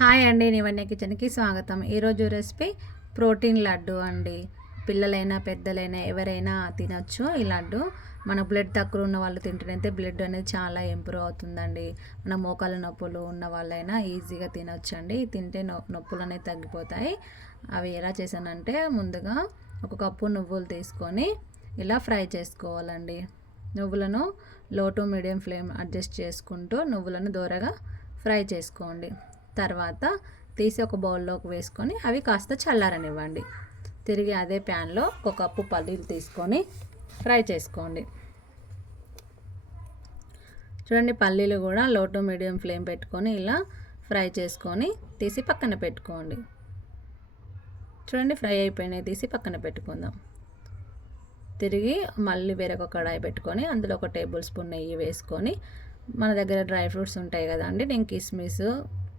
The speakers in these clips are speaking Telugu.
హాయ్ అండి నివన్య కిచెన్కి స్వాగతం. ఈరోజు రెసిపీ ప్రోటీన్ లడ్డు అండి. పిల్లలైనా పెద్దలైనా ఎవరైనా తినొచ్చు ఈ లడ్డు. మన బ్లడ్ తక్కువ ఉన్న వాళ్ళు తింటేనైతే బ్లడ్ అనేది చాలా ఇంప్రూవ్ అవుతుందండి. మన మోకాల నొప్పులు ఉన్న వాళ్ళైనా ఈజీగా తినొచ్చు అండి తింటే నొ నొప్పులు అనేవి తగ్గిపోతాయి. అవి ఎలా చేశానంటే ముందుగా ఒక కప్పు నువ్వులు తీసుకొని ఇలా ఫ్రై చేసుకోవాలండి. నువ్వులను లో టు మీడియం ఫ్లేమ్ అడ్జస్ట్ చేసుకుంటూ నువ్వులను దూరగా ఫ్రై చేసుకోండి. తర్వాత తీసి ఒక బౌల్లోకి వేసుకొని అవి కాస్త చల్లారనివ్వండి. తిరిగి అదే ప్యాన్లో ఒక కప్పు పల్లీలు తీసుకొని ఫ్రై చేసుకోండి. చూడండి పల్లీలు కూడా లో టు మీడియం ఫ్లేమ్ పెట్టుకొని ఇలా ఫ్రై చేసుకొని తీసి పక్కన పెట్టుకోండి. చూడండి ఫ్రై అయిపోయినాయి తీసి పక్కన పెట్టుకుందాం. తిరిగి మళ్ళీ వేరొక కడాయి పెట్టుకొని అందులో ఒక టేబుల్ స్పూన్ నెయ్యి వేసుకొని మన దగ్గర డ్రై ఫ్రూట్స్ ఉంటాయి కదండి నేను కిస్మిస్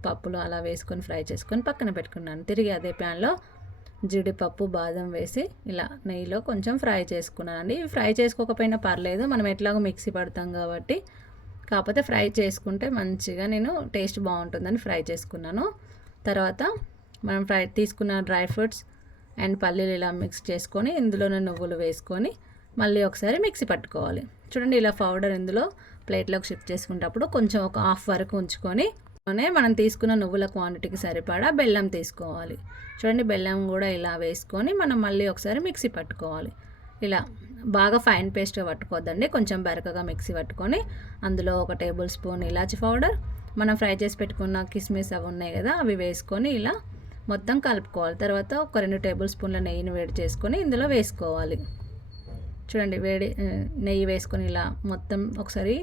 పప్పులు అలా వేసుకొని ఫ్రై చేసుకొని పక్కన పెట్టుకున్నాను. తిరిగి అదే ప్యాన్లో జీడిపప్పు బాదం వేసి ఇలా నెయ్యిలో కొంచెం ఫ్రై చేసుకున్నానండి ఫ్రై చేసుకోకపోయినా పర్లేదు మనం ఎట్లాగో మిక్సీ పడతాం కాబట్టి. కాకపోతే ఫ్రై చేసుకుంటే మంచిగా నేను టేస్ట్ బాగుంటుందని ఫ్రై చేసుకున్నాను. తర్వాత మనం ఫ్రై తీసుకున్న డ్రై ఫ్రూట్స్ అండ్ పల్లీలు ఇలా మిక్స్ చేసుకొని ఇందులోనే నువ్వులు వేసుకొని మళ్ళీ ఒకసారి మిక్సీ పట్టుకోవాలి. చూడండి ఇలా పౌడర్ ఇందులో ప్లేట్లోకి షిఫ్ట్ చేసుకునేటప్పుడు కొంచెం ఒక హాఫ్ వరకు ఉంచుకొని మనం తీసుకున్న నువ్వుల క్వాంటిటీకి సరిపడా బెల్లం తీసుకోవాలి. చూడండి బెల్లం కూడా ఇలా వేసుకొని మనం మళ్ళీ ఒకసారి మిక్సీ పట్టుకోవాలి. ఇలా బాగా ఫైన్ పేస్ట్గా పట్టుకోవద్దండి. కొంచెం బరకగా మిక్సీ పట్టుకొని అందులో ఒక టేబుల్ స్పూన్ ఇలాచి పౌడర్ మనం ఫ్రై చేసి పెట్టుకున్న కిస్మిస్ అవి ఉన్నాయి కదా అవి వేసుకొని ఇలా మొత్తం కలుపుకోవాలి. తర్వాత ఒక రెండు టేబుల్ స్పూన్ల నెయ్యిని వేడి చేసుకొని ఇందులో వేసుకోవాలి. చూడండి వేడి నెయ్యి వేసుకొని ఇలా మొత్తం ఒకసారి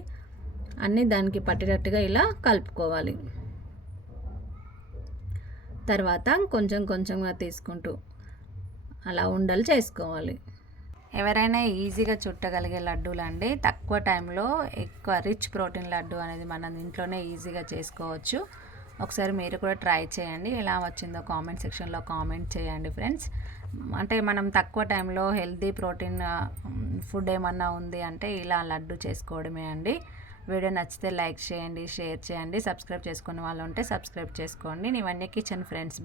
అన్నీ దానికి పట్టేటట్టుగా ఇలా కలుపుకోవాలి. తర్వాత కొంచెం కొంచెంగా తీసుకుంటూ అలా ఉండలు చేసుకోవాలి. ఎవరైనా ఈజీగా చుట్టగలిగే లడ్డూలు అండి తక్కువ టైంలో ఎక్కువ రిచ్ ప్రోటీన్ లడ్డు అనేది మనం ఇంట్లోనే ఈజీగా చేసుకోవచ్చు. ఒకసారి మీరు కూడా ట్రై చేయండి. ఎలా వచ్చిందో కామెంట్ సెక్షన్లో కామెంట్ చేయండి ఫ్రెండ్స్. అంటే మనం తక్కువ టైంలో హెల్తీ ప్రోటీన్ ఫుడ్ ఏమన్నా ఉంది అంటే ఇలా లడ్డు చేసుకోవడమే అండి. వీడియో నచ్చితే లైక్ చేయండి షేర్ చేయండి సబ్స్క్రైబ్ చేసుకున్న వాళ్ళు ఉంటే సబ్స్క్రైబ్ చేసుకోండి. ఇవన్నీ కిచెన్ ఫ్రెండ్స్.